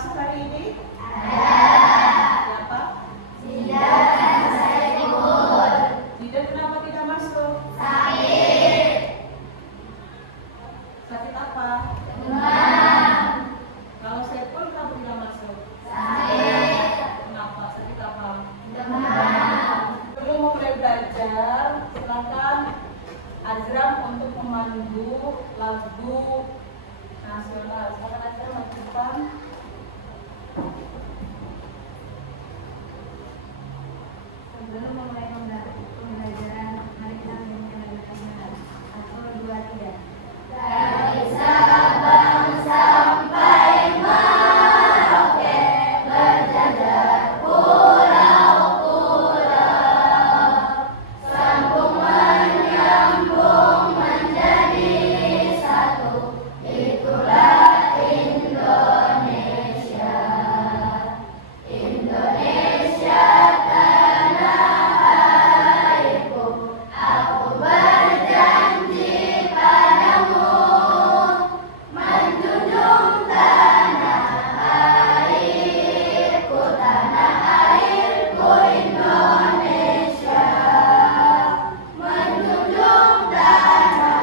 masuk hari ini? Siapa? Zidan dan Saiful. Zidan kenapa tidak masuk? Sakit. Sakit apa? Demam. Kalau Saiful kenapa tidak masuk? Sakit. Kenapa? Sakit apa? Demam. Sebelum mulai belajar, silakan Azram untuk memandu lagu nasional. Silakan Azram maju ke depan. Sebelum memulai pembelajaran, mari kita menyanyikan lagu nasional. 1, 2, 3. Dari Sabang sampai Merauke berjajar pulau-pulau, sambung menyambung menjadi satu, itulah Indonesia. Indonesia tanah airku, aku berjanji padamu, menjunjung tanah airku Indonesia, menjunjung tanah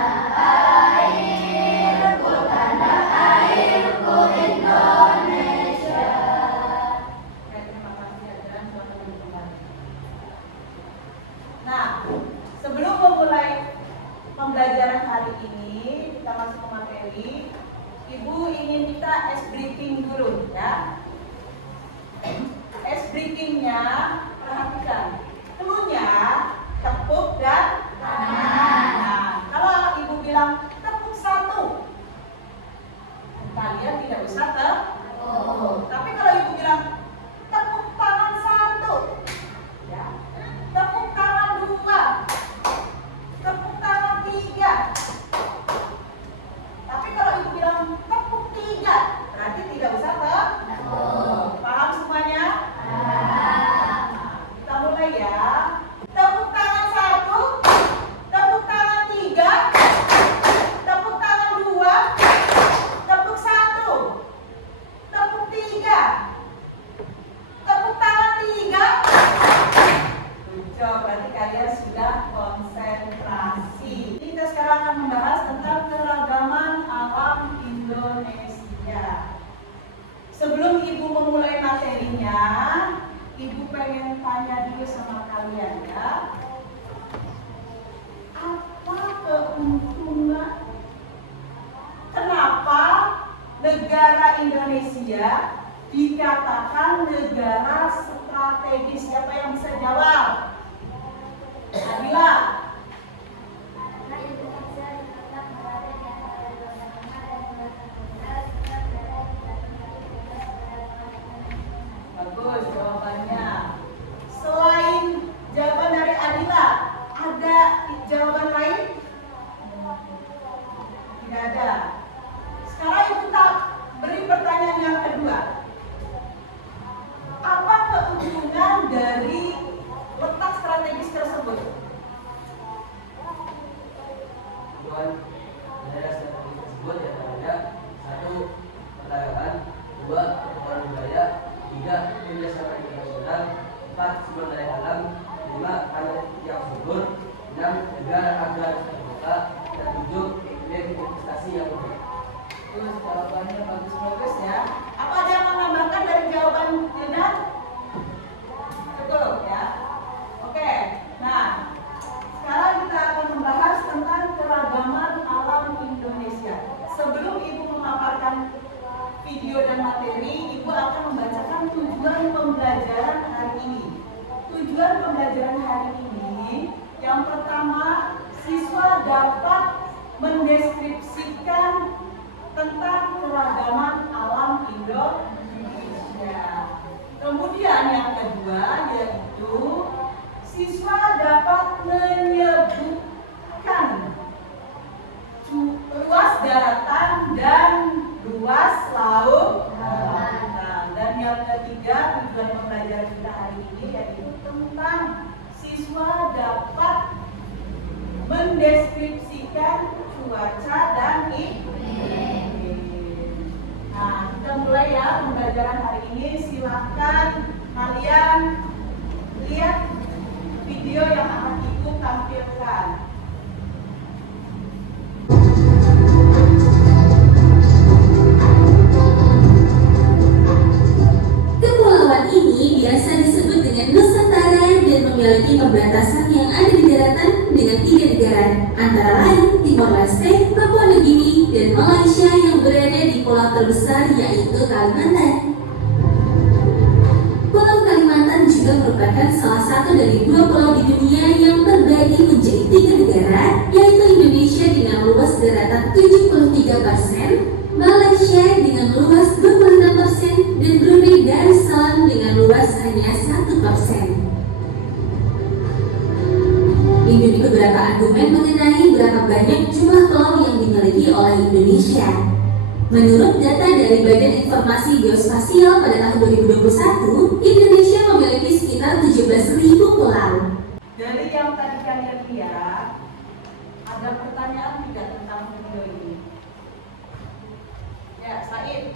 airku Indonesia. Oke, terima kasih Azram. Selamat duduk kembali. Nah, sebelum memulai pembelajaran hari ini, kita masuk ke materi. Ibu ingin kita ice breaking dulu, ya. Ice breakingnya, perhatikan. Cluenya tepuk dan tangan. Nah, kalau ibu bilang tepuk satu, kalian tidak usah tepuk. Tapi kalau ibu bilang tepuk tangan satu, ya, tepuk tangan dua, tepuk tangan tiga. Tapi kalau ibu bilang tepuk tiga, berarti tidak usah tepuk. Paham semuanya? Kita mulai ya. Tepuk tangan satu, tepuk tangan tiga, tepuk tangan dua, tepuk satu, tepuk tiga, tepuk tangan tiga. Lucu, berarti kalian sudah konsentrasi. Kita sekarang akan membahas tentang keragaman alam Indonesia. Sebelum ibu memulai materinya, ibu pengen tanya dulu sama kalian ya. Apa keuntungan? Kenapa negara Indonesia dikatakan negara strategis? Siapa yang bisa jawab? Adila. Karena Indonesia tetap berada di antara dua benua dan dua samudra, serta berada di Bagus jawabannya. Selain jawaban dari Adila, ada jawaban lain? Tidak ada. Sekarang ibu tak beri pertanyaan yang kedua. Apa keuntungan dari letak strategis tersebut? Tujuan daerah strategis tersebut diantaranya 1. Perdagangan, 2. Pertukaran budaya, 3. Kerjasama internasional, 4. Sumber daya alam, 5. Tanah yang subur, 6. Negara agraris terbuka, dan 7. Iklim investasi yang baik. Terus jawabannya bagus-bagus ya. Apa ada yang menambahkan dari jawaban Didan? Cukup ya. Oke. Nah, sekarang kita akan membahas tentang keragaman alam Indonesia. Sebelum ibu memaparkan video dan materi, ibu akan membacakan tujuan pembelajaran hari ini. Tujuan pembelajaran hari ini, yang pertama, siswa dapat mendeskripsikan tentang keragaman alam Indonesia. Kemudian yang kedua yaitu siswa dapat menyebutkan luas daratan dan luas lautan. Dan yang ketiga tujuan pembelajaran kita hari ini yaitu tentang siswa dapat mendeskripsikan cuaca dan iklim. Nah, kita mulai ya pembelajaran pembelajaran hari ini, silahkan kalian lihat video yang akan Ibu tampilkan. Kepulauan ini biasa disebut dengan Nusantara dan memiliki perbatasan yang ada di daratan dengan 3 negara, antara lain Timor Leste, Papua Nugini, dan Malaysia yang berada di pulau terbesar yaitu Kalimantan. Pulau Kalimantan juga merupakan salah satu dari 2 pulau di dunia yang terbagi menjadi 3 negara, yaitu Indonesia dengan luas daratan 73%, Malaysia dengan luas 26%, dan Brunei Darussalam dengan luas hanya 1%. Ini beberapa argumen mengenai berapa banyak jumlah pulau yang dimiliki oleh Indonesia. Menurut data dari Badan Informasi Geospasial pada tahun 2021, Indonesia memiliki sekitar 17.000 pulau. Dari yang tadi kalian lihat, ada pertanyaan tidak tentang video ini? Ya, Said.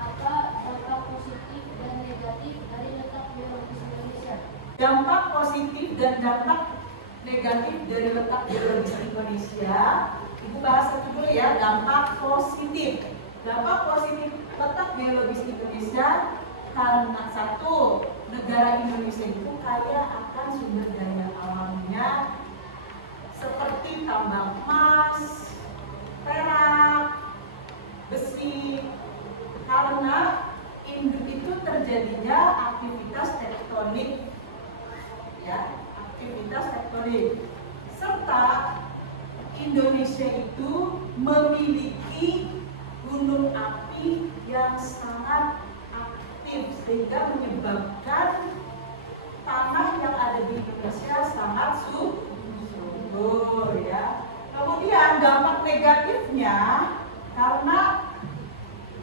Apa dampak positif dan negatif dari letak geologis Indonesia? Dampak positif dan dampak negatif dari letak geologis Indonesia. Ibu bahas satu dulu ya, dampak positif. Dampak positif letak geologis Indonesia karena satu, negara Indonesia itu kaya akan sumber daya alamnya seperti tambang emas, perak, besi. Karena itu terjadinya aktivitas tektonik, ya, aktivitas tektonik. Serta Indonesia itu memiliki gunung api yang sangat aktif sehingga menyebabkan tanah yang ada di Indonesia sangat subur, ya. Kemudian dampak negatifnya karena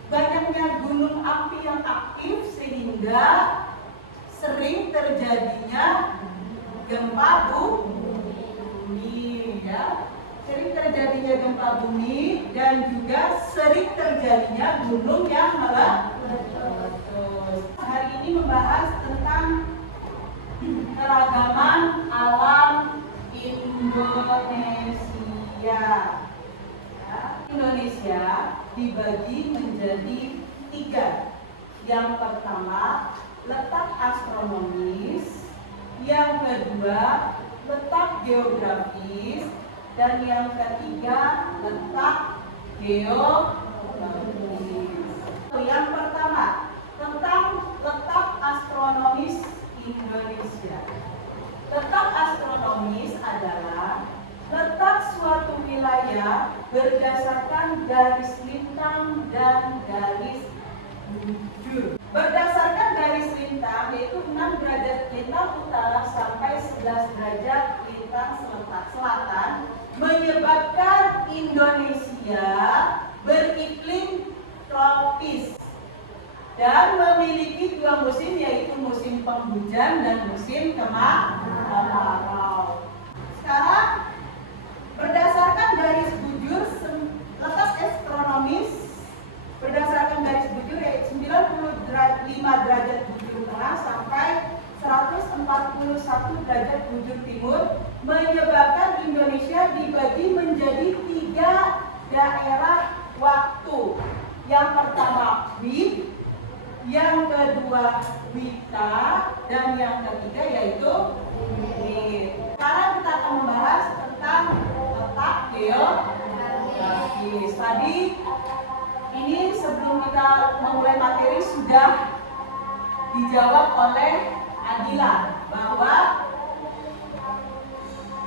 banyaknya gunung api yang aktif sehingga sering terjadinya gempa bumi, ya. Sering terjadinya gempa bumi dan juga sering terjadinya gunung yang meletus. Hari ini membahas tentang keragaman alam Indonesia. Ya, Indonesia dibagi menjadi 3. Yang pertama, letak astronomis. Yang kedua, letak geografis. Dan yang ketiga, letak geologis. Yang pertama, tentang letak astronomis Indonesia. Letak astronomis adalah letak suatu wilayah berdasarkan garis lintang dan garis bujur. Berdasarkan garis lintang yaitu 6 derajat lintang utara sampai 11 derajat lintang selatan, menyebabkan Indonesia beriklim tropis dan memiliki 2 musim yaitu musim penghujan dan musim kemarau. Sekarang berdasarkan garis bujur letak astronomis berdasarkan garis bujur yaitu 95 derajat bujur tengah sampai 141 derajat bujur timur, menyebabkan Indonesia dibagi menjadi 3 daerah waktu. Yang pertama WIB, yang kedua WITA, dan yang ketiga yaitu WIB. Sekarang kita akan membahas tentang letak geografis. Tadi ini sebelum kita memulai materi sudah dijawab oleh Adila bahwa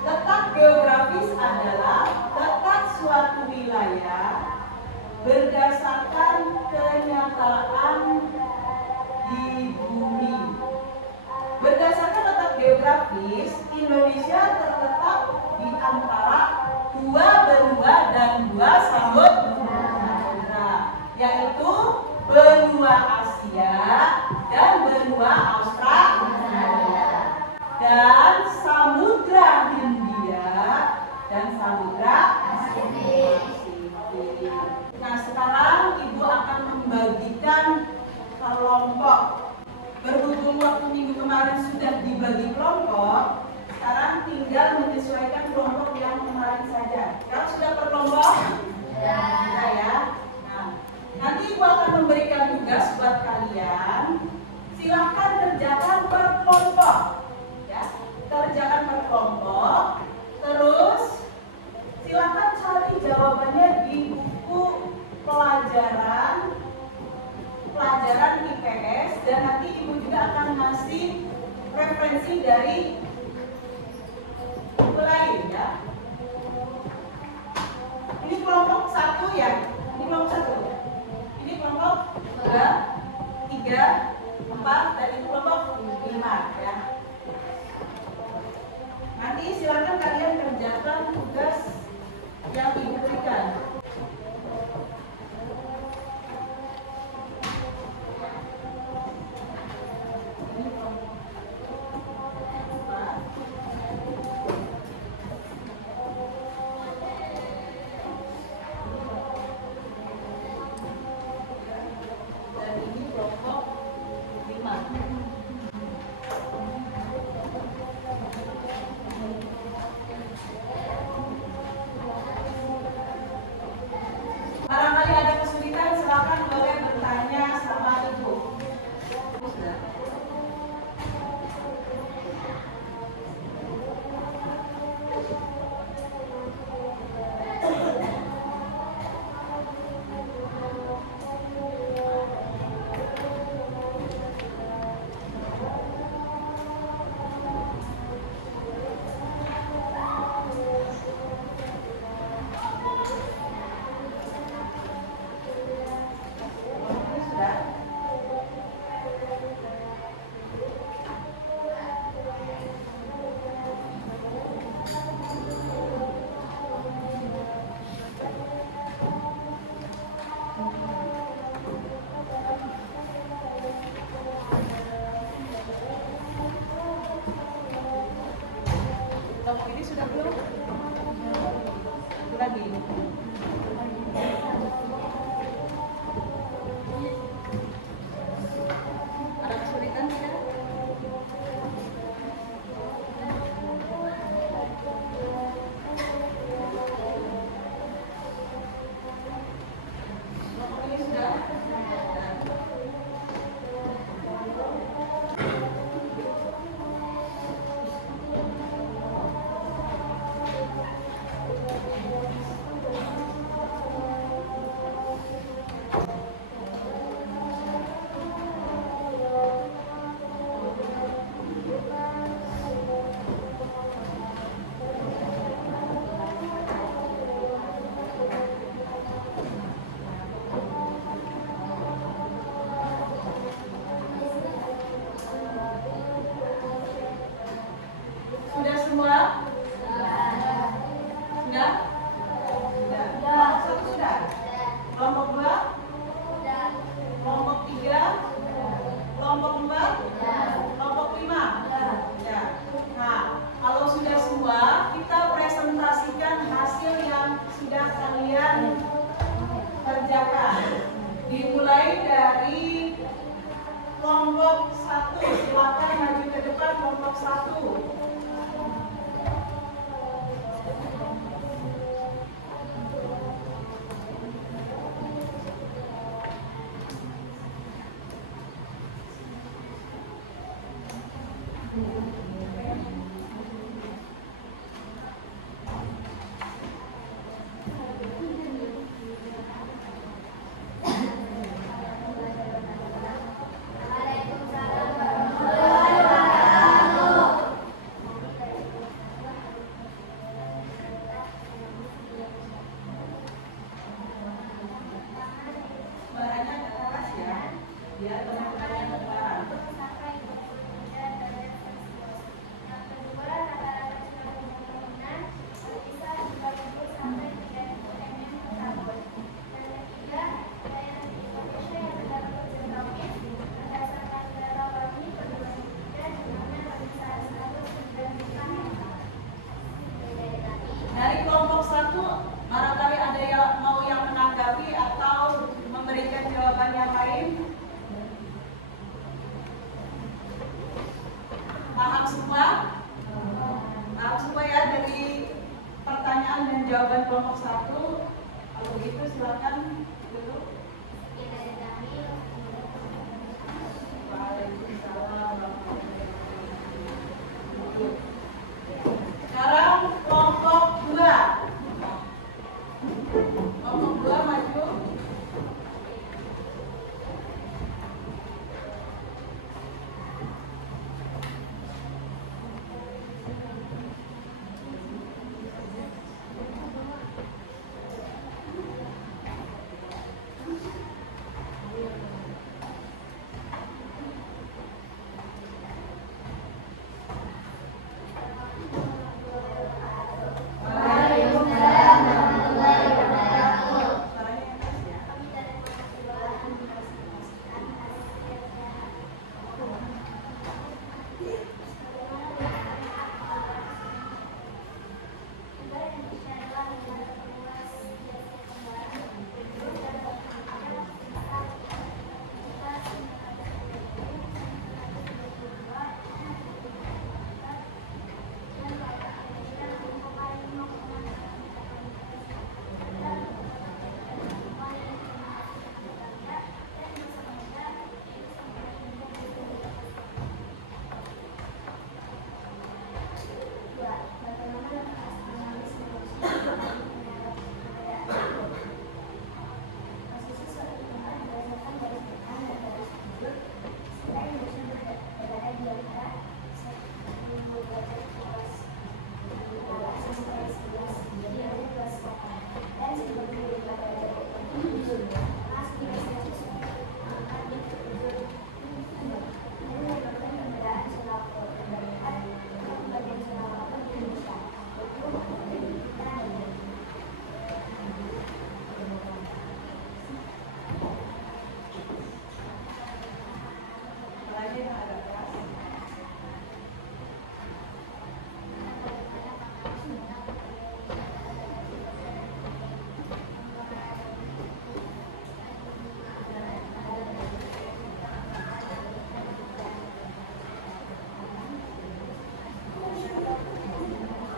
letak geografis adalah letak suatu wilayah berdasarkan kenyataan di bumi. Berdasarkan letak geografis, Indonesia terletak di antara 2 benua dan 2 samudra, yaitu benua Asia dan benua Australia, dan samudra Hindia dan samudra Pasifik. Nah, sekarang Ibu akan membagikan, kalau menyesuaikan kelompok yang kemarin saja. Sekarang sudah per kelompok? Sudah ya. Nah, nanti Ibu akan memberikan tugas buat kalian. Silahkan kerjakan per kelompok. Ya, kerjakan per kelompok. Terus silahkan cari jawabannya di buku pelajaran IPS, dan nanti Ibu juga akan ngasih referensi dari buku lain ya. Ini kelompok 1 ya. Ini kelompok 1. Ini kelompok 2, 3, 4, dan ini kelompok 5 ya. Nanti silakan kalian kerjakan tugas yang Ibu berikan. Dan ini kelompok 5. Barangkali ada kesulitan, silakan boleh bertanya sama Ibu. Sudah. Ini sudah. Kelompok ini sudah belum? Satu lagi. Ada kesulitan tidak? Kelompok ini sudah. dengan jawaban kelompok 1. Kalau begitu silakan dulu. Sekian dari kami. Waalaikumsalam warahmatullahi wabarakatuh. Sekarang kelompok 2. Kelompok 2 maju. Waalaikumsalam warahmatullahi wabarakatuh. Suaranya yang keras ya. Kami dari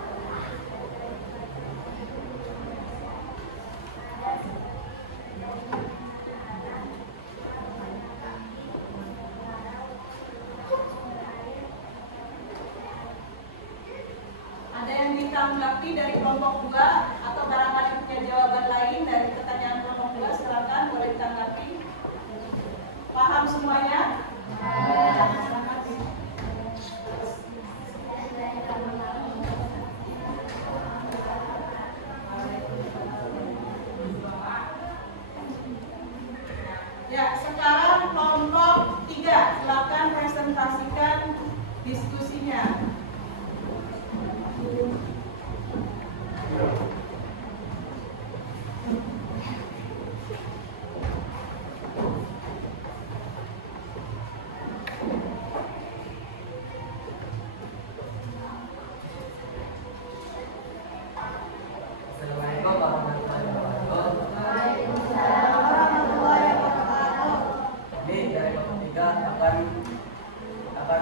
kelompok 2. Ada yang ditanggapi dari kelompok 2 atau barangkali punya jawaban lain dari pertanyaan kelompok 2, silakan boleh ditanggapi. Paham semuanya? Silakan. Ya, sekarang kelompok 3, silakan presentasikan diskusinya. Assalamualaikum warahmatullahi wabarakatuh. Waalaikumsalam warahmatullahi wabarakatuh. Ini dari kelompok 3 akan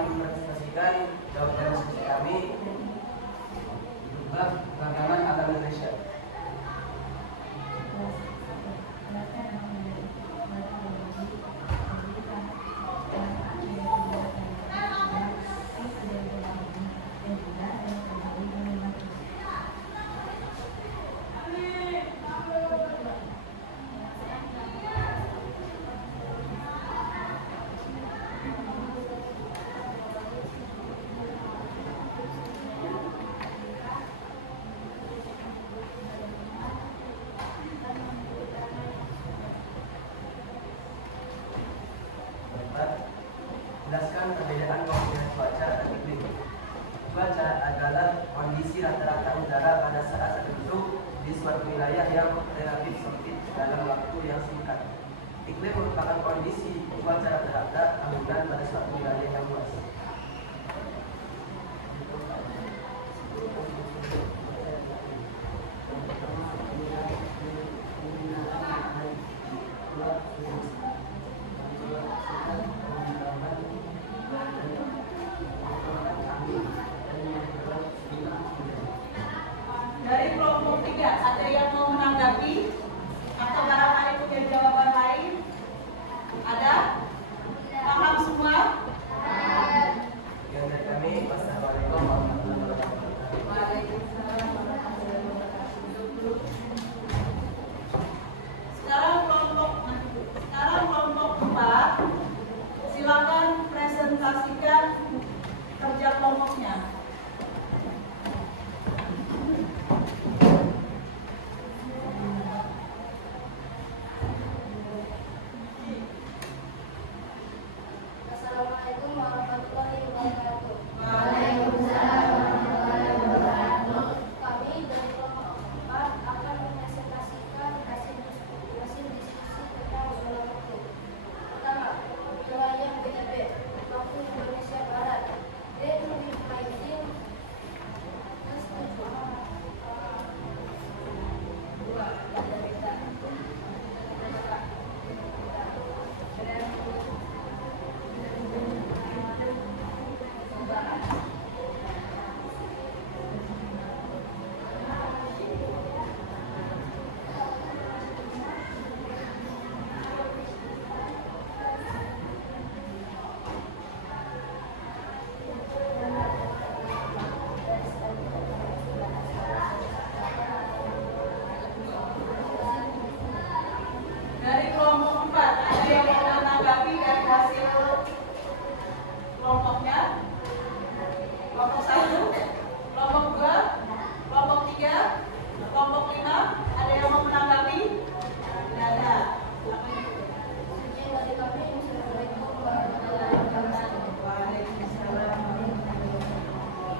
mempresentasikan jawaban diskusi kami tentang pengagaman agama Indonesia. Jelaskan perbedaan kombinasi cuaca dan iklim. Cuaca adalah kondisi rata-rata udara pada saat tertentu di suatu wilayah yang relatif sempit dalam waktu yang singkat. Iklim merupakan kondisi cuaca rata-rata tahunan pada suatu wilayah yang luas. Dari kelompok 3, ada yang mau menanggapi atau barangkali punya jawaban lain? Ada? Paham semua? Yang dari kami, wassalamualaikum warahmatullahi wabarakatuh. Waalaikumsalam warahmatullahi wabarakatuh. Sekarang kelompok 4, silakan presentasikan kerja kelompoknya. Assalamualaikum warahmatullahi wabarakatuh. Waalaikumsalam warahmatullahi wabarakatuh. Kami dari kelompok 4 akan mempresentasikan hasil diskusi tentang zona waktu. Pertama, wilayah WIB, waktu Indonesia Barat. D. 2019 Dari kelompok 4, ada yang mau menanggapi dari hasil kelompoknya? Kelompok 1, kelompok 2, kelompok 3, kelompok 5, ada yang mau menanggapi? Tidak ada. Sekian dari kami. Assalamualaikum warahmatullahi wabarakatuh. Waalaikumsalam warahmatullahi wabarakatuh.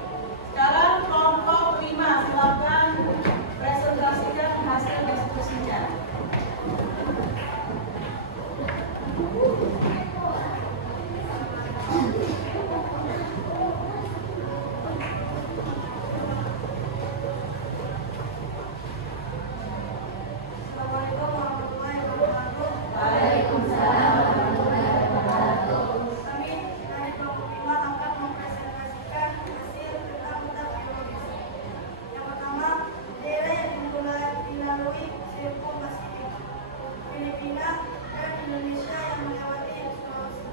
Sekarang kelompok 5, silakan presentasikan hasil diskusinya. Assalamualaikum warahmatullahi wabarakatuh. Waalaikumsalam warahmatullahi wabarakatuh. Kami dari kelompok 5 akan mempresentasikan hasil tentang hutan biologis. Yang pertama, daerah yang dilalui sirkuit Pasifik, Filipina, dan Indonesia yang melewati Sulawesi.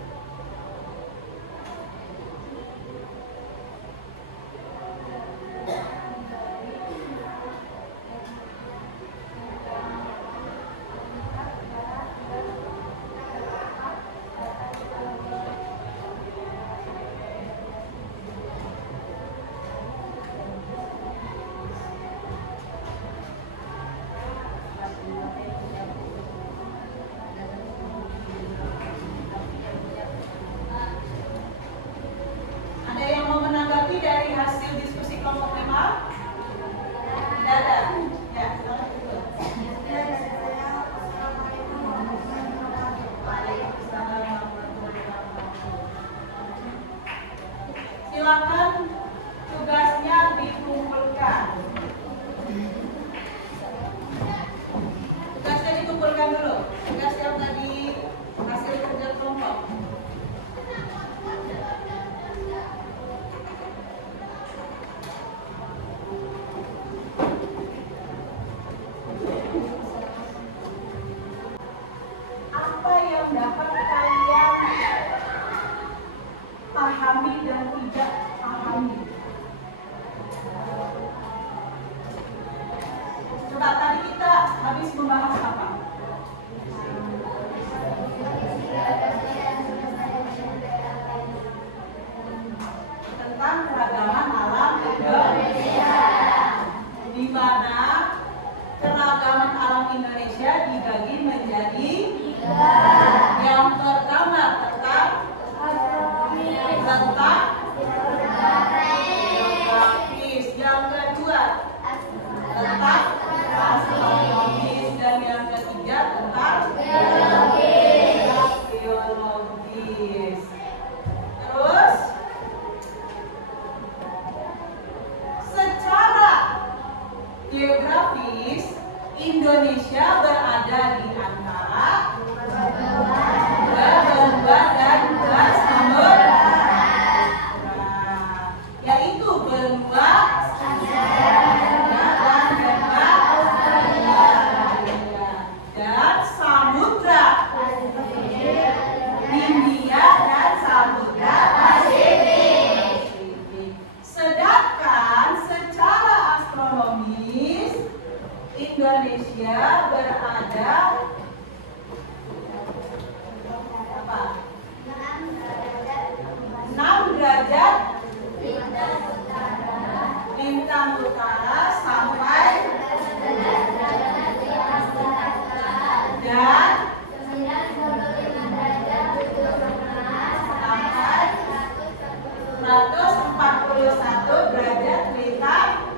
Ada yang mau menanggapi dari hasil diskusi kelompok 5? Tidak ada. Ya, silakan dulu. Assalamualaikum warahmatullahi wabarakatuh. Waalaikumsalam warahmatullahi wabarakatuh. Silakan tugasnya dikumpulkan. Tugasnya dikumpulkan dulu. Tugas yang tadi hasil kerja kelompok. Apa yang dapat kalian pahami dan tidak pahami? Coba tadi kita habis membahas apa? Tentang keragaman alam Indonesia, di mana keragaman alam Indonesia dibagi menjadi yang pertama tentang geografis, yang kedua tentang astronomis, dan yang ketiga tentang biologis. Terus secara geografis Indonesia berada di antara benua dan samudra, yaitu benua dan Indonesia berada apa? 6 derajat lintang utara sampai dan sampai 141 derajat lintang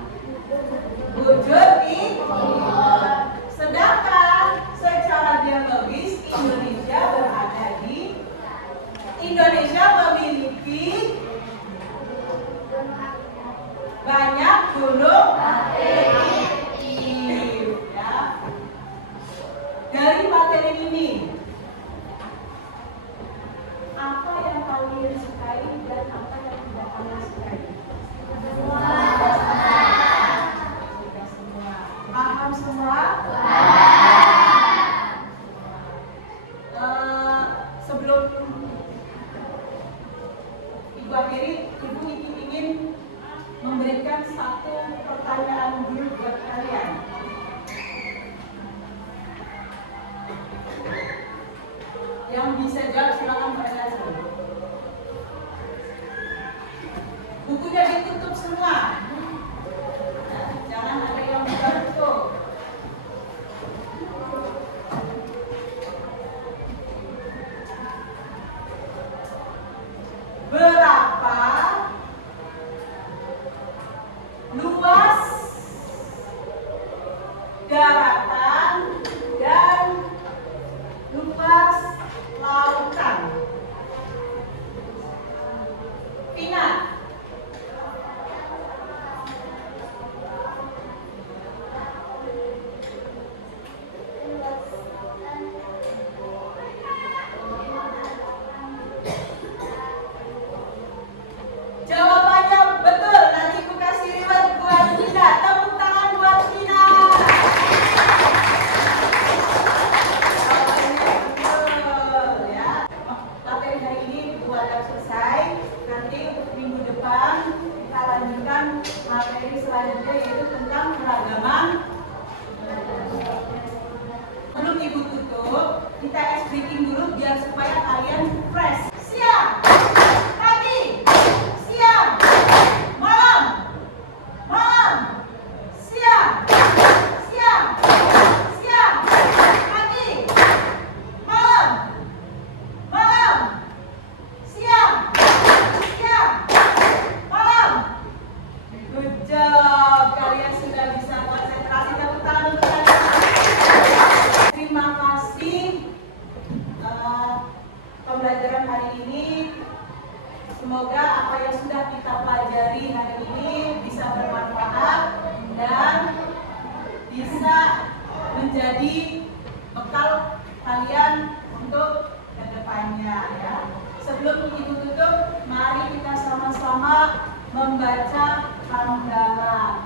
bujur timur. Sedangkan secara geologis Indonesia memiliki banyak gunung aktif. Ya. Dari materi ini, apa yang kalian sukai dan apa yang tidak kalian sukai? Semua. Paham semua? Sebelum Ibu akhiri, Ibu ingin memberikan satu pertanyaan dulu buat kalian. Yang bisa jawab silakan bertanya. Bukunya ditutup semua. Jangan ada yang buka tutup. Berapa luas daratan dan luas lautan? Ingat, jawabannya betul. Nanti Ibu kasih reward buat Tina. Tepuk tangan buat Tina. Jawabannya betul ya. Materi hari ini buat selesai. Nanti untuk minggu depan kita lanjutkan materi selanjutnya, yaitu tentang keragaman. Sebelum Ibu tutup, kita ice breaking dulu biar supaya kalian fresh. Siap, pagi, siang, malam, malam, siang, siang, siang, pagi, malam, malam, siang, siang, malam. Good job, kalian sudah bisa konsentrasi. Tepuk tangan untuk kalian. Terima kasih pembelajaran hari ini. Semoga apa yang sudah kita pelajari hari ini bisa bermanfaat dan bisa menjadi bekal kalian untuk kedepannya ya. Sebelum Ibu tutup, mari kita sama-sama membaca hamdalah.